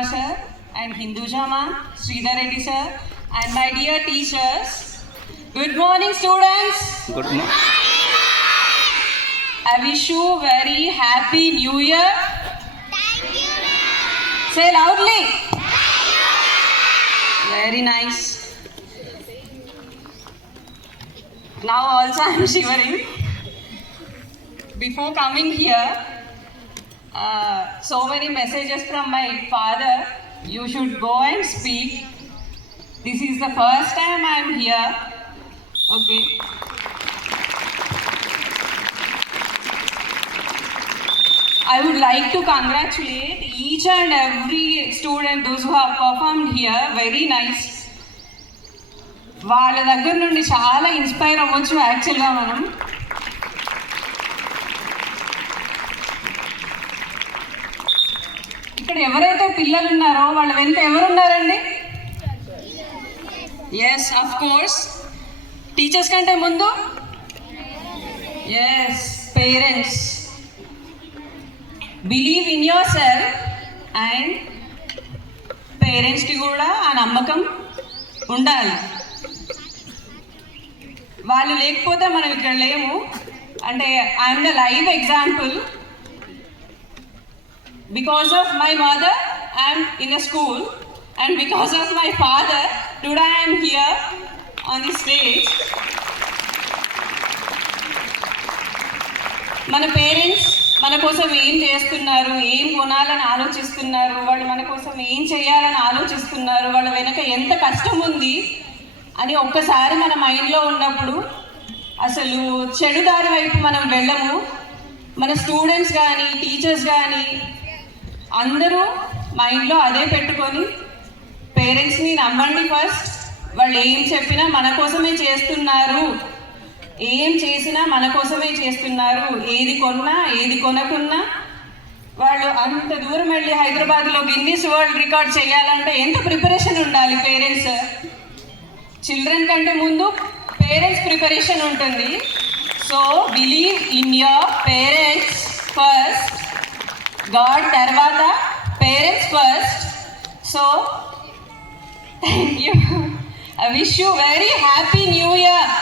Kumar sir and Hinduja ma'am, Sridhar Reddy sir, and my dear teachers. Good morning, students. Good morning. I wish you very happy New Year. Thank you. Say loudly. Very nice. Now also I am shivering. Before coming here, so many messages from my father. You should go and speak. This is the first time I am here. Okay. I would like to congratulate each and every student, those who have performed here. Very nice. వాళ్ళ దగ్గర నుండి చాలా ఇన్స్పైర్ అవ్వచ్చు యాక్చువల్గా మనం. ఇక్కడ ఎవరైతే పిల్లలు ఉన్నారో వాళ్ళ వెనుక ఎవరున్నారండి? Yes, of course. టీచర్స్ కంటే ముందు yes, parents. Believe in yourself and పేరెంట్స్కి కూడా ఆ నమ్మకం ఉండాలి. వాళ్ళు లేకపోతే మనం ఇక్కడ లేము. అంటే I'm the live example. Because of my mother I'm in a school and because of my father today I'm here on the stage. మన పేరెంట్స్ మన కోసం ఏం చేస్తున్నారు, ఏం కొనాలని ఆలోచిస్తున్నారు, వాళ్ళు మన కోసం ఏం చేయాలని ఆలోచిస్తున్నారు, వాళ్ళ వెనక ఎంత కష్టం ఉంది అని ఒక్కసారి మన మైండ్లో ఉన్నప్పుడు అసలు చెడు దారి వైపు మనం వెళ్ళము. మన స్టూడెంట్స్ కానీ టీచర్స్ కానీ అందరూ మైండ్లో అదే పెట్టుకొని పేరెంట్స్ని నమ్మండి ఫస్ట్. వాళ్ళు ఏం చెప్పినా మన కోసమే చేస్తున్నారు, ఏం చేసినా మన కోసమే చేస్తున్నారు. ఏది కొన్నా ఏది కొనకున్నా వాళ్ళు అంత దూరం వెళ్ళి హైదరాబాద్లో గిన్నీస్ వరల్డ్ రికార్డ్ చేయాలంటే ఎంత ప్రిపరేషన్ ఉండాలి. పేరెంట్స్ చిల్డ్రన్ కంటే ముందు పేరెంట్స్ ప్రిపరేషన్ ఉంటుంది. So believe in your parents first, God తర్వాత parents first. So thank you. I wish you very happy new year.